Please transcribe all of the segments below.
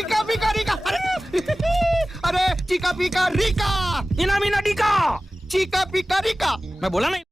चिका पिका Rica, अरे अरे चिका पिका Rica, इनामीना डिका। चिका पिका Rica. मैं बोला नहीं।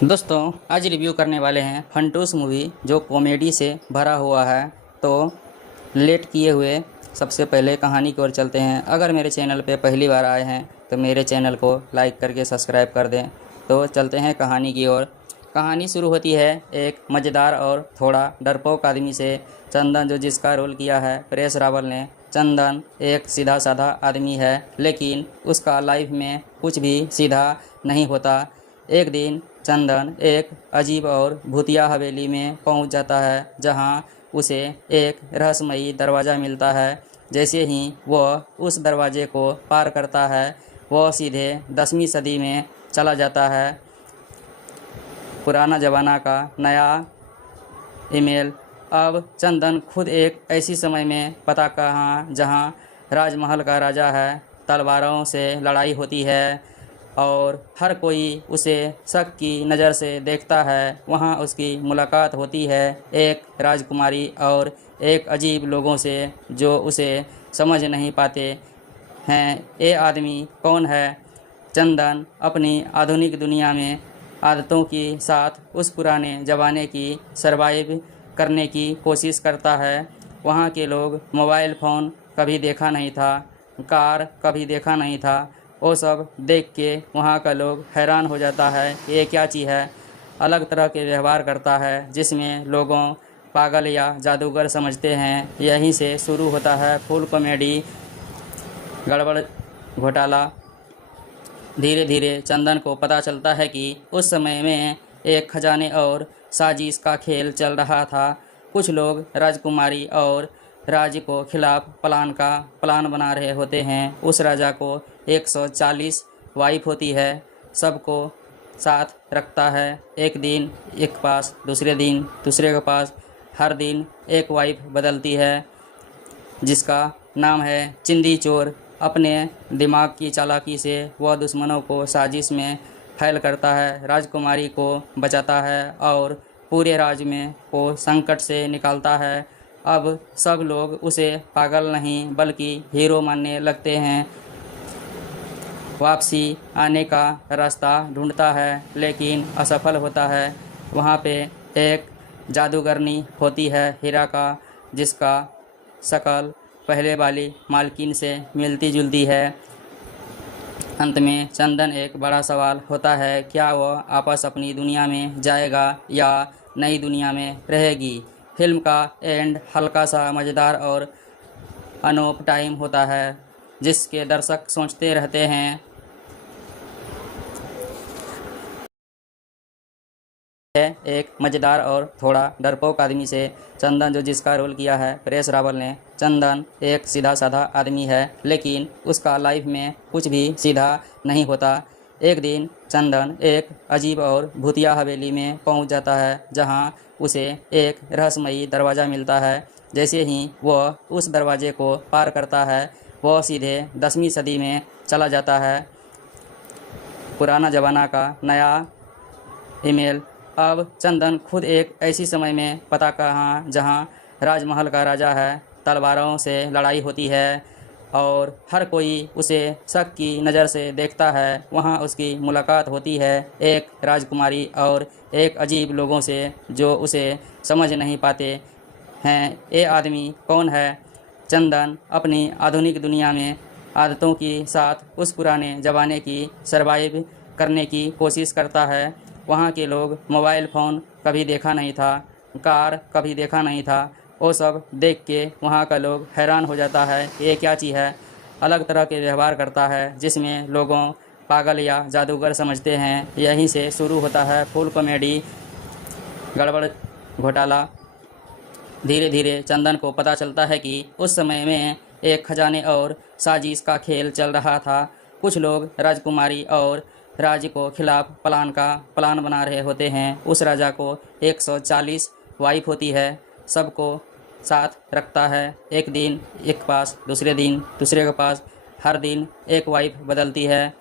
दोस्तों आज रिव्यू करने वाले हैं फंटूस मूवी जो कॉमेडी से भरा हुआ है। तो लेट किए हुए सबसे पहले कहानी की ओर चलते हैं। अगर मेरे चैनल पे पहली बार आए हैं तो मेरे चैनल को लाइक करके सब्सक्राइब कर दें। तो चलते हैं कहानी की ओर। कहानी शुरू होती है एक मज़ेदार और थोड़ा डरपोक आदमी से। चंदन जो जिसका रोल किया है परेश रावल ने। चंदन एक सीधा साधा आदमी है, लेकिन उसका लाइफ में कुछ भी सीधा नहीं होता। एक दिन चंदन एक अजीब और भूतिया हवेली में पहुंच जाता है, जहां उसे एक रहस्यमयी दरवाज़ा मिलता है। जैसे ही वह उस दरवाजे को पार करता है, वह सीधे 10वीं सदी में चला जाता है। पुराना ज़माना का नया ईमेल। अब चंदन खुद एक ऐसी समय में पता कहाँ जहाँ राजमहल का राजा है, तलवारों से लड़ाई होती है और हर कोई उसे शक की नज़र से देखता है। वहाँ उसकी मुलाकात होती है एक राजकुमारी और एक अजीब लोगों से जो उसे समझ नहीं पाते हैं ये आदमी कौन है। चंदन अपनी आधुनिक दुनिया में आदतों के साथ उस पुराने ज़माने की सरवाइव करने की कोशिश करता है। वहाँ के लोग मोबाइल फ़ोन कभी देखा नहीं था, कार कभी देखा नहीं था। वो सब देख के वहाँ का लोग हैरान हो जाता है ये क्या चीज़ है। अलग तरह के व्यवहार करता है जिसमें लोगों पागल या जादूगर समझते हैं। यहीं से शुरू होता है फुल कॉमेडी गड़बड़ घोटाला। धीरे धीरे चंदन को पता चलता है कि उस समय में एक खजाने और साजिश का खेल चल रहा था। कुछ लोग राजकुमारी और राज्य को खिलाफ प्लान बना रहे होते हैं। उस राजा को 140 वाइफ होती है, सबको साथ रखता है। एक दिन एक पास, दूसरे दिन दूसरे के पास, हर दिन एक वाइफ बदलती है जिसका नाम है चिंदी चोर। अपने दिमाग की चालाकी से वह दुश्मनों को साजिश में फैल करता है, राजकुमारी को बचाता है और पूरे राज्य में को संकट से निकालता है। अब सब लोग उसे पागल नहीं बल्कि हीरो मानने लगते हैं। वापसी आने का रास्ता ढूंढता है लेकिन असफल होता है। वहाँ पे एक जादूगरनी होती है हीरा का, जिसका शक्ल पहले वाली मालकिन से मिलती जुलती है। अंत में चंदन एक बड़ा सवाल होता है, क्या वह वापस अपनी दुनिया में जाएगा या नई दुनिया में रहेगी। फिल्म का एंड हल्का सा मज़ेदार और अनोप टाइम होता है जिसके दर्शक सोचते रहते हैं एक मज़ेदार और थोड़ा डरपोक आदमी से। चंदन जो जिसका रोल किया है परेश रावल ने। चंदन एक सीधा साधा आदमी है, लेकिन उसका लाइफ में कुछ भी सीधा नहीं होता। एक दिन चंदन एक अजीब और भूतिया हवेली में पहुंच जाता है, जहां उसे एक रहस्यमयी दरवाज़ा मिलता है। जैसे ही वह उस दरवाजे को पार करता है, वह सीधे 10वीं सदी में चला जाता है। पुराना ज़माना का नया ईमेल। अब चंदन खुद एक ऐसी समय में पता कहाँ जहाँ राजमहल का राजा है, तलवारों से लड़ाई होती है और हर कोई उसे शक की नज़र से देखता है। वहाँ उसकी मुलाकात होती है एक राजकुमारी और एक अजीब लोगों से जो उसे समझ नहीं पाते हैं। ये आदमी कौन है? चंदन अपनी आधुनिक दुनिया में आदतों के साथ उस पुराने ज़माने की सरवाइव करने की कोशिश करता है। वहाँ के लोग मोबाइल फ़ोन कभी देखा नहीं था, कार कभी देखा नहीं था। वो सब देख के वहाँ का लोग हैरान हो जाता है, ये क्या चीज़ है। अलग तरह के व्यवहार करता है जिसमें लोगों पागल या जादूगर समझते हैं। यहीं से शुरू होता है फुल कॉमेडी गड़बड़ घोटाला। धीरे धीरे चंदन को पता चलता है कि उस समय में एक खजाने और साजिश का खेल चल रहा था। कुछ लोग राजकुमारी और राज्य को खिलाफ प्लान बना रहे होते हैं। उस राजा को 140 वाइफ होती है, सबको साथ रखता है। एक दिन एक पास, दूसरे दिन दूसरे के पास, हर दिन एक वाइफ बदलती है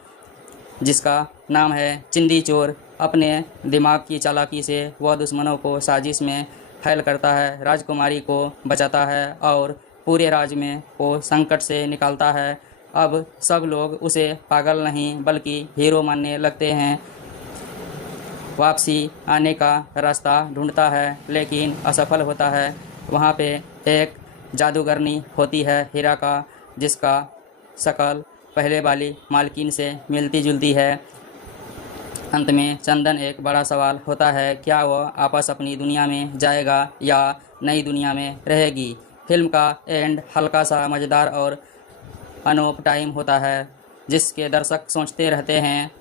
जिसका नाम है चिंदी चोर। अपने दिमाग की चालाकी से वह दुश्मनों को साजिश में फैल करता है, राजकुमारी को बचाता है और पूरे राज्य में को संकट से निकालता है। अब सब लोग उसे पागल नहीं बल्कि हीरो मानने लगते हैं। वापसी आने का रास्ता ढूंढता है लेकिन असफल होता है। वहाँ पे एक जादूगरनी होती है हीरा का, जिसका शक्ल पहले वाली मालकिन से मिलती जुलती है। अंत में चंदन एक बड़ा सवाल होता है, क्या वह वापस अपनी दुनिया में जाएगा या नई दुनिया में रहेगी। फिल्म का एंड हल्का सा मज़ेदार और अनोप टाइम होता है जिसके दर्शक सोचते रहते हैं